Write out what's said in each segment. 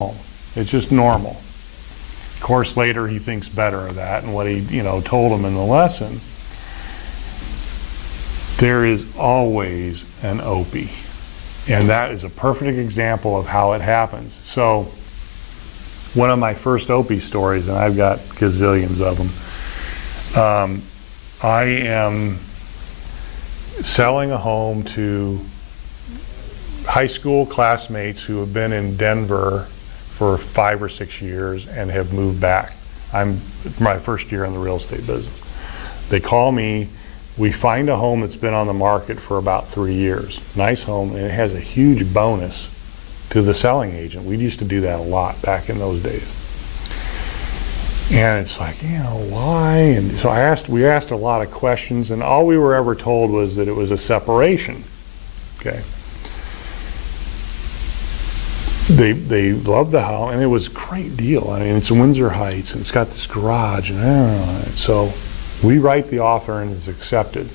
home. It's just normal. Of course, later he thinks better of that and what he, told him in the lesson. There is always an Opie. And that is a perfect example of how it happens. So, one of my first Opie stories, and I've got gazillions of them, I am selling a home to high school classmates who have been in Denver for 5 or 6 years and have moved back. I'm my first year in the real estate business. They call me, we find a home that's been on the market for about 3 years. Nice home, and it has a huge bonus to the selling agent. We used to do that a lot back in those days. And it's like, why? And so we asked a lot of questions, and all we were ever told was that it was a separation. Okay. They loved the house, and it was a great deal. I mean, it's in Windsor Heights, and it's got this garage, and so we write the offer, and it's accepted.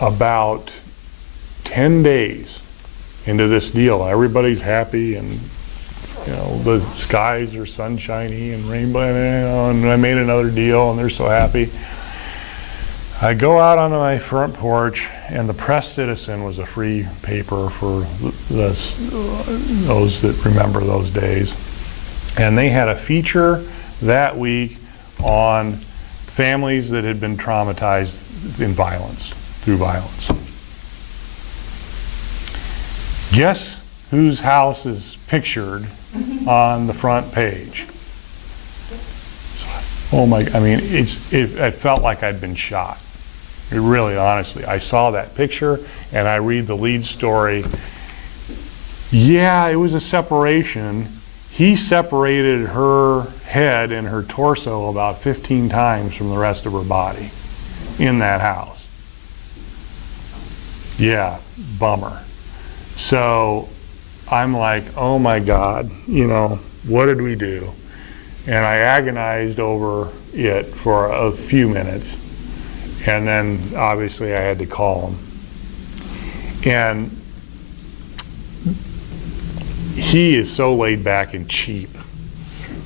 About 10 days into this deal, everybody's happy, and the skies are sunshiny and rainbow, and I made another deal, and they're so happy. I go out onto my front porch, and the Press Citizen was a free paper for those that remember those days. And they had a feature that week on families that had been traumatized through violence. Guess whose house is pictured on the front page? Oh my, it felt like I'd been shot. It really, honestly, I saw that picture and I read the lead story. Yeah, it was a separation. He separated her head and her torso about 15 times from the rest of her body in that house. Yeah, bummer. So I'm like, oh my God, what did we do? And I agonized over it for a few minutes. And then obviously I had to call him. And he is so laid back and cheap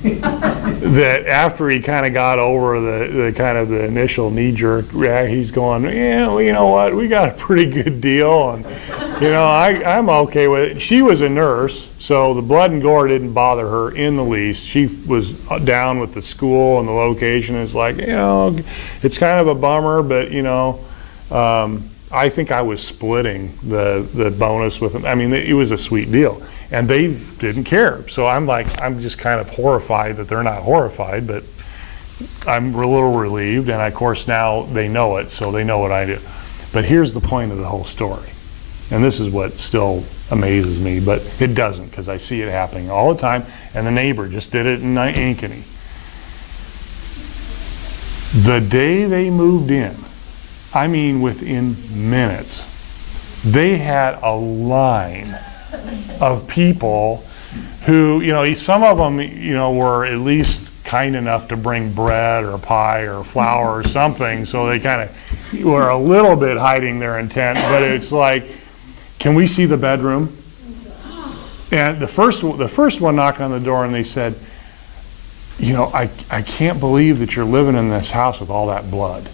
that after he kind of got over the initial knee-jerk reaction, he's going, well, you know what, we got a pretty good deal, and I'm okay with it. She was a nurse, so the blood and gore didn't bother her in the least. She was down with the school and the location. It's like, it's kind of a bummer, but I think I was splitting the bonus with them. I mean, it was a sweet deal, and they didn't care. So I'm just kind of horrified that they're not horrified, but I'm a little relieved. And of course now they know it, so they know what I do. But here's the point of the whole story, and this is what still amazes me, but it doesn't, because I see it happening all the time. And the neighbor just did it in Ankeny. The day they moved in, I mean, within minutes, they had a line of people who, some of them, were at least kind enough to bring bread or pie or flour or something, so they kind of were a little bit hiding their intent. But it's like, can we see the bedroom? And the first one knocked on the door, and they said, I can't believe that you're living in this house with all that blood.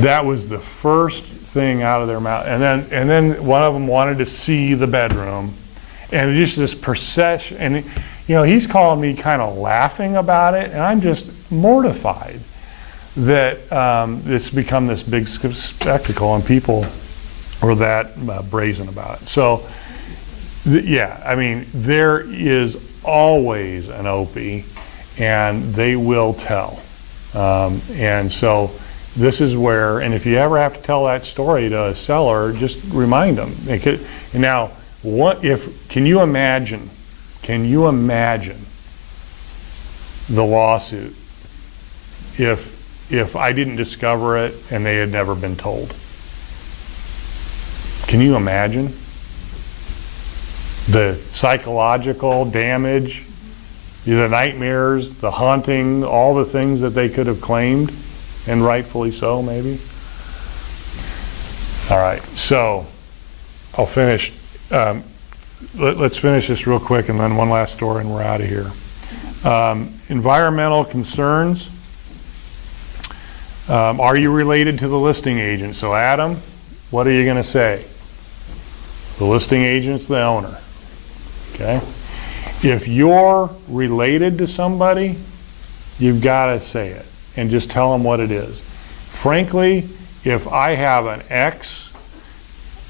That was the first thing out of their mouth. And then one of them wanted to see the bedroom, and just this procession. And he's calling me kind of laughing about it, and I'm just mortified that it's become this big spectacle, and people were that brazen about it. So, there is always an Opie, and they will tell. And so this is where, and if you ever have to tell that story to a seller, just remind them. Now, can you imagine the lawsuit if I didn't discover it and they had never been told? Can you imagine the psychological damage, the nightmares, the haunting, all the things that they could have claimed, and rightfully so, maybe? All right, so I'll finish. Let's finish this real quick, and then one last story, and we're out of here. Environmental concerns. Are you related to the listing agent? So Adam, what are you going to say? The listing agent's the owner. Okay? If you're related to somebody, you've got to say it and just tell them what it is. Frankly, if I have an ex,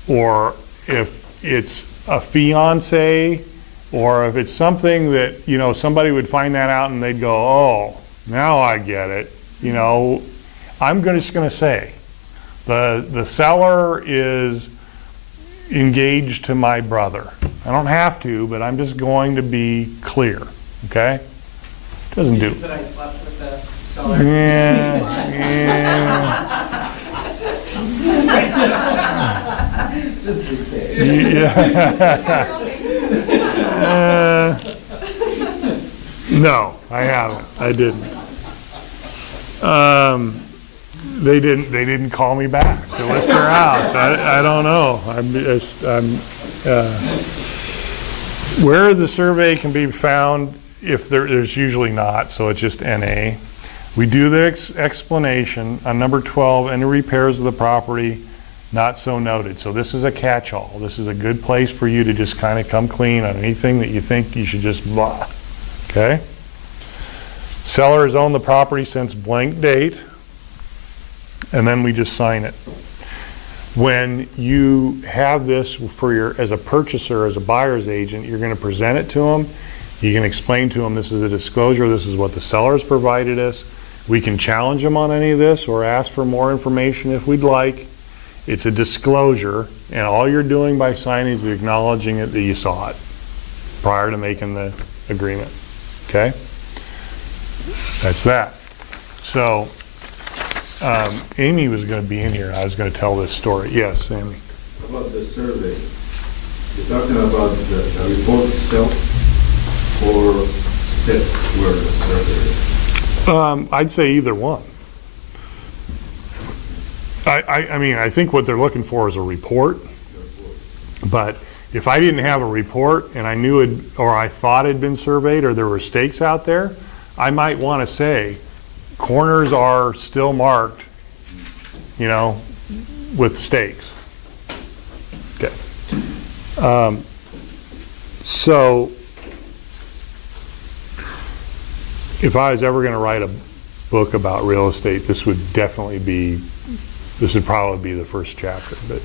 or if it's a fiance, or if it's something that, you know, somebody would find that out and they'd go, oh, now I get it, you know, I'm just going to say the seller is engaged to my brother. I don't have to, but I'm just going to be clear, okay? Doesn't do. That I slept with the seller. Yeah. Just be fair. No, I haven't. I didn't. They didn't call me back to list their house. I don't know. Where the survey can be found, if there's usually not, so it's just NA. We do the explanation on number 12, any repairs of the property not so noted. So this is a catch-all. This is a good place for you to just kind of come clean on anything that you think you should just blah. Okay? Seller has owned the property since blank date, and then we just sign it. When you have this for as a purchaser, as a buyer's agent, you're going to present it to them. You can explain to them, this is a disclosure, this is what the seller has provided us. We can challenge them on any of this or ask for more information if we'd like. It's a disclosure, and all you're doing by signing is acknowledging it that you saw it prior to making the agreement. Okay? That's that. So, Amy was going to be in here. I was going to tell this story. Yes, Amy. About the survey, you're talking about the report itself or steps where the survey is? I'd say either one. I mean, I think what they're looking for is a report, but if I didn't have a report and I knew it, or I thought it had been surveyed, or there were stakes out there, I might want to say, corners are still marked, you know, with stakes. Okay. So, if I was ever going to write a book about real estate, this would probably be the first chapter. But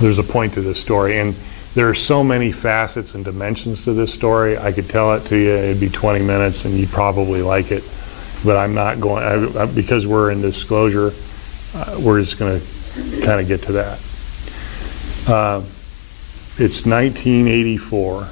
there's a point to this story, and there are so many facets and dimensions to this story. I could tell it to you, it'd be 20 minutes, and you'd probably like it. But I'm not going, because we're in disclosure, we're just going to kind of get to that. It's 1984.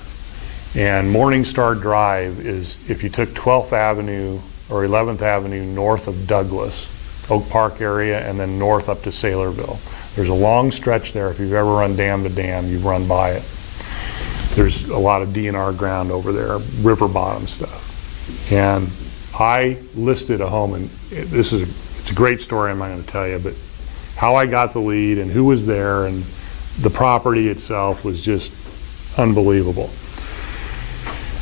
And Morningstar Drive is, if you took 12th Avenue or 11th Avenue north of Douglas, Oak Park area, and then north up to Saylorville. There's a long stretch there. If you've ever run dam to dam, you've run by it. There's a lot of DNR ground over there, river bottom stuff. And I listed a home, and it's a great story I'm not going to tell you, but how I got the lead and who was there and the property itself was just unbelievable.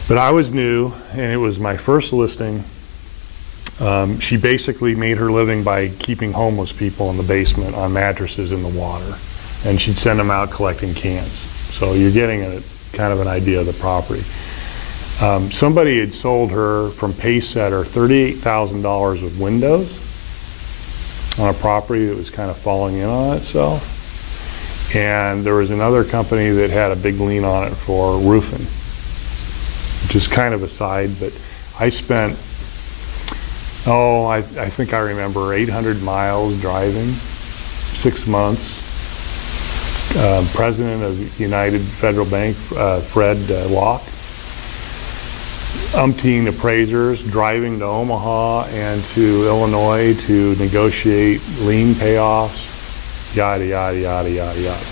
But I was new, and it was my first listing. She basically made her living by keeping homeless people in the basement on mattresses in the water, and she'd send them out collecting cans. So you're getting kind of an idea of the property. Somebody had sold her from Pacesetter $38,000 of windows on a property that was kind of falling in on itself. And there was another company that had a big lien on it for roofing, which is kind of a side, but I spent, I think I remember 800 miles driving, 6 months. President of United Federal Bank, Fred Locke, umpteen appraisers, driving to Omaha and to Illinois to negotiate lien payoffs, yada, yada, yada, yada, yada.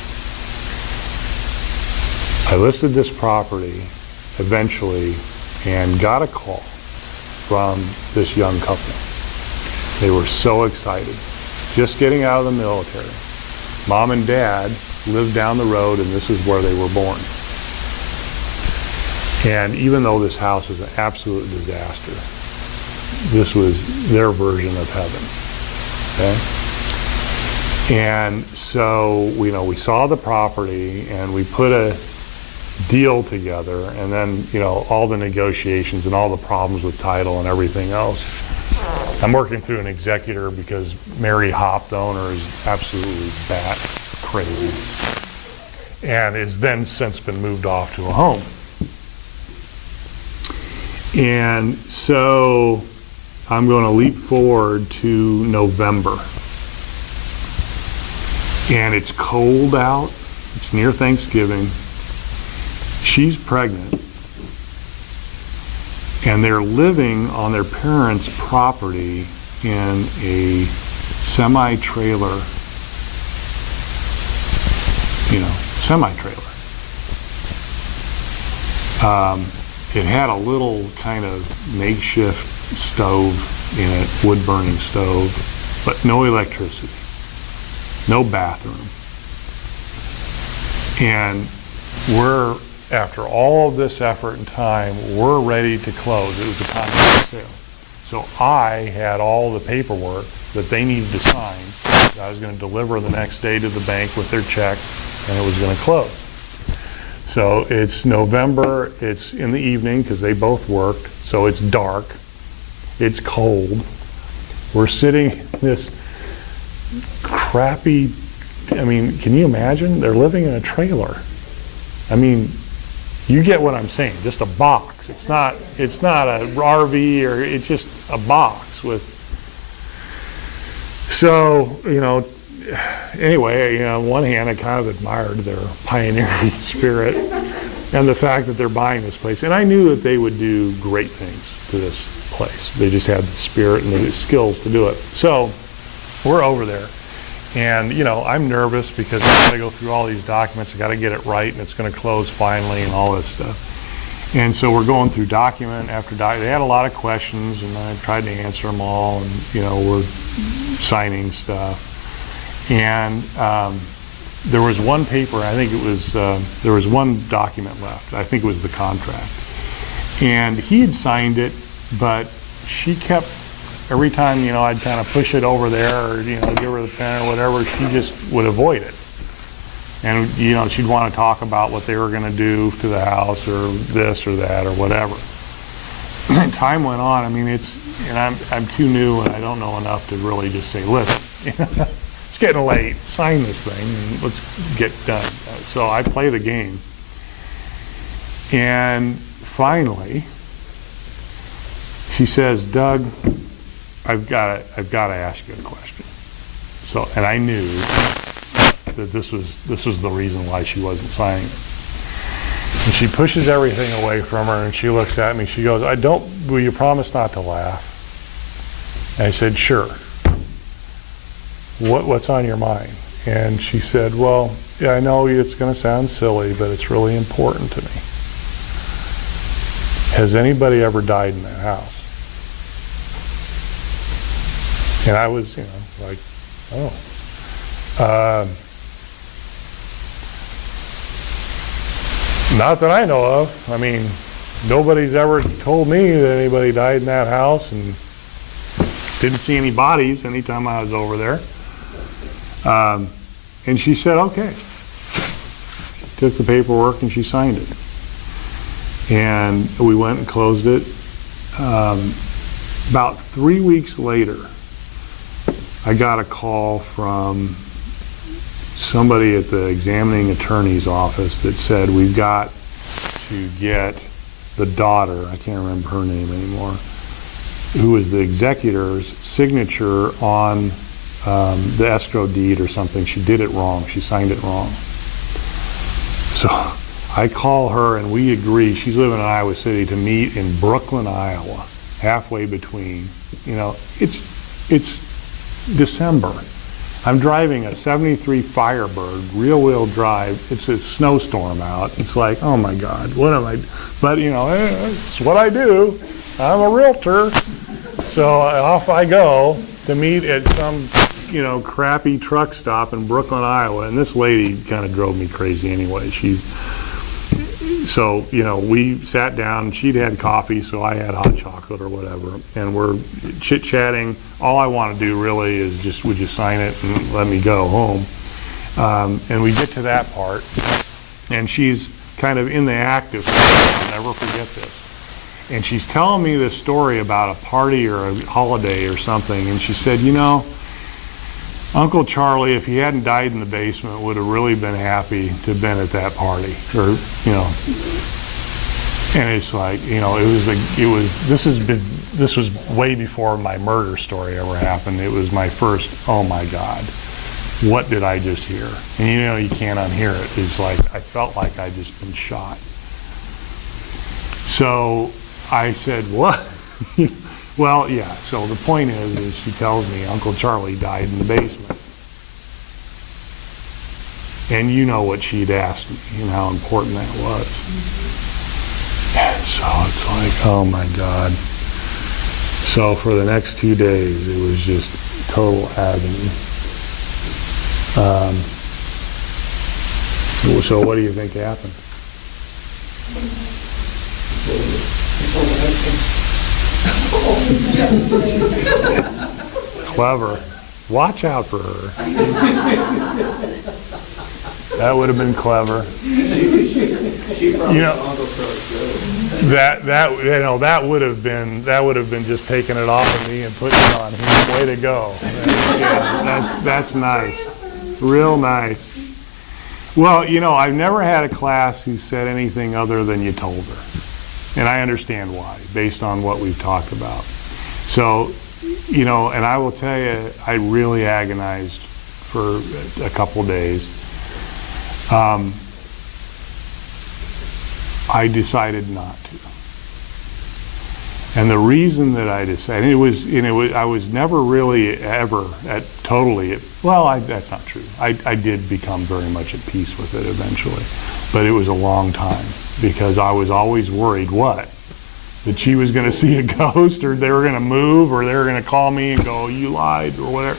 I listed this property eventually and got a call from this young couple. They were so excited, just getting out of the military. Mom and dad lived down the road, and this is where they were born. And even though this house is an absolute disaster, this was their version of heaven. Okay? And so, we saw the property and we put a deal together, and then, all the negotiations and all the problems with title and everything else. I'm working through an executor because Mary Hopp, the owner, is absolutely bat crazy and has then since been moved off to a home. And so I'm going to leap forward to November. And it's cold out. It's near Thanksgiving. She's pregnant. And they're living on their parents' property in a semi-trailer, semi-trailer. It had a little kind of makeshift stove in it, wood-burning stove, but no electricity, no bathroom. And after all of this effort and time, we're ready to close. It was a contract sale. So I had all the paperwork that they needed to sign. I was going to deliver the next day to the bank with their check, and it was going to close. So it's November, it's in the evening because they both worked, so it's dark, it's cold. We're sitting in this crappy, can you imagine? They're living in a trailer. You get what I'm saying, just a box. It's not a RV, or it's just a box with, so, anyway, on one hand, I kind of admired their pioneering spirit and the fact that they're buying this place. And I knew that they would do great things to this place. They just had the spirit and the skills to do it. So we're over there. And, I'm nervous because I got to go through all these documents. I got to get it right, and it's going to close finally and all this stuff. And so we're going through document after document. They had a lot of questions, and I tried to answer them all, and, we're signing stuff. And there was one paper, I think it was, there was one document left. I think it was the contract. And he had signed it, but she kept, every time, I'd kind of push it over there or, give her the pen or whatever, she just would avoid it. And, she'd want to talk about what they were going to do to the house or this or that or whatever. And time went on. And I'm too new and I don't know enough to really just say, listen, it's getting late, sign this thing and let's get done. So I play the game. And finally, she says, Doug, I've got to ask you a question. So, and I knew that this was the reason why she wasn't signing it. And she pushes everything away from her and she looks at me. She goes, will you promise not to laugh? And I said, sure. What's on your mind? And she said, well, yeah, I know it's going to sound silly, but it's really important to me. Has anybody ever died in that house? And I was, like, oh. Not that I know of. Nobody's ever told me that anybody died in that house, and didn't see any bodies anytime I was over there. And she said, okay. Took the paperwork and she signed it. And we went and closed it. About 3 weeks later, I got a call from somebody at the examining attorney's office that said, we've got to get the daughter, I can't remember her name anymore, who was the executor's signature on the escrow deed or something. She did it wrong. She signed it wrong. So I call her and we agree, she's living in Iowa City, to meet in Brooklyn, Iowa, halfway between, it's December. I'm driving a 73 Firebird, rear-wheel drive. It's a snowstorm out. It's like, oh my God, what am I? But it's what I do. I'm a realtor. So off I go to meet at some crappy truck stop in Brooklyn, Iowa, and this lady kind of drove me crazy anyway. So, we sat down, and she'd had coffee, so I had hot chocolate or whatever, and we're chit-chatting. All I want to do really is just, would you sign it and let me go home? And we get to that part, and she's kind of in the act of, I'll never forget this. And she's telling me this story about a party or a holiday or something, and she said, Uncle Charlie, if he hadn't died in the basement, would have really been happy to have been at that party, or and it's like, this was way before my murder story ever happened. It was my first, oh my God, what did I just hear? And you can't unhear it. It's like, I felt like I'd just been shot. So I said, what? Well, yeah, so the point is she tells me Uncle Charlie died in the basement. And you know what she'd asked me and how important that was. And so it's like, oh my God. So for the next 2 days, it was just total agony. So what do you think happened? Clever. Watch out for her. That would have been clever. That would have been just taking it off of me and putting it on him. Way to go. Yeah, that's nice. Real nice. Well, I've never had a class who said anything other than you told her. And I understand why, based on what we've talked about. So, and I will tell you, I really agonized for a couple days. I decided not to. And the reason that I decided, I was never really ever that's not true. I did become very much at peace with it eventually. But it was a long time because I was always worried, that she was going to see a ghost, or they were going to move, or they were going to call me and go, you lied, or whatever.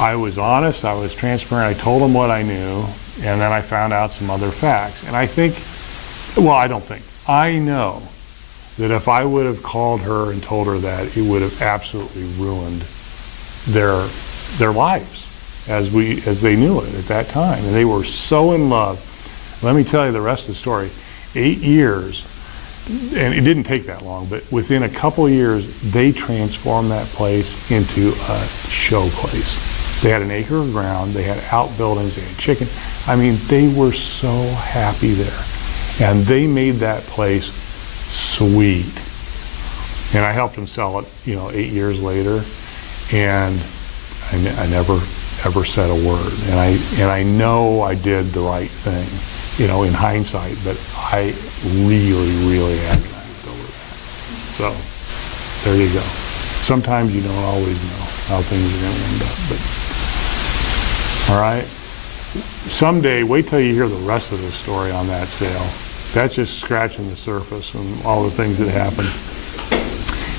I was honest, I was transparent, I told them what I knew, and then I found out some other facts. And I know that if I would have called her and told her that, it would have absolutely ruined their lives as they knew it at that time. And they were so in love. Let me tell you the rest of the story. 8 years, and it didn't take that long, but within a couple years, they transformed that place into a show place. They had an acre of ground, they had outbuildings, they had chicken. They were so happy there. And they made that place sweet. And I helped them sell it, 8 years later, and I never ever said a word. And I know I did the right thing, in hindsight, but I really, really agonized over that. So, there you go. Sometimes you don't always know how things are going to end up, but, all right? Someday, wait till you hear the rest of the story on that sale. That's just scratching the surface and all the things that happened.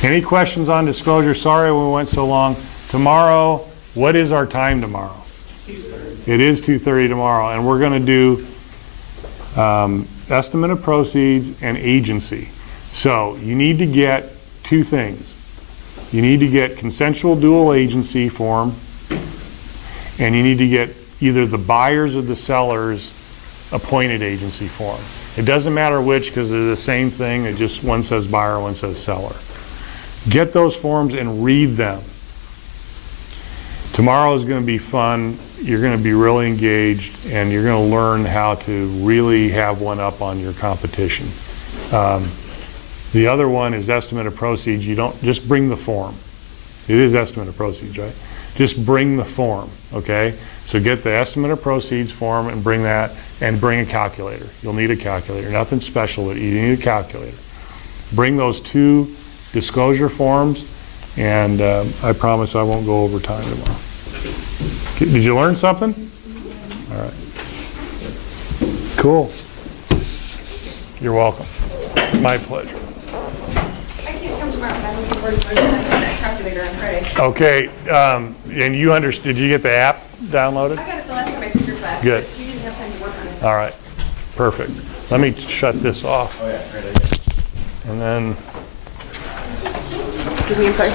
Any questions on disclosure? Sorry we went so long. Tomorrow, what is our time tomorrow? 2:30. It is 2:30 tomorrow, and we're going to do estimate of proceeds and agency. So you need to get two things. You need to get consensual dual agency form, and you need to get either the buyer's or the seller's appointed agency form. It doesn't matter which, because they're the same thing. It just, one says buyer, one says seller. Get those forms and read them. Tomorrow is going to be fun. You're going to be really engaged, and you're going to learn how to really have one up on your competition. The other one is estimate of proceeds. You don't just bring the form. It is estimate of proceeds, right? Just bring the form, okay? So get the estimate of proceeds form and bring that, and bring a calculator. You'll need a calculator. Nothing special, but you need a calculator. Bring those two disclosure forms, and I promise I won't go over time tomorrow. Did you learn something? All right. Cool. You're welcome. My pleasure. I can't come to tomorrow, but I'm looking forward to learning how to use that calculator on Friday. Okay, and you understood, did you get the app downloaded? I got it the last time I took your class, Good. but you didn't have time to work on it. All right, perfect. Let me shut this off. Oh, yeah, great idea. And then, Excuse me, I'm sorry.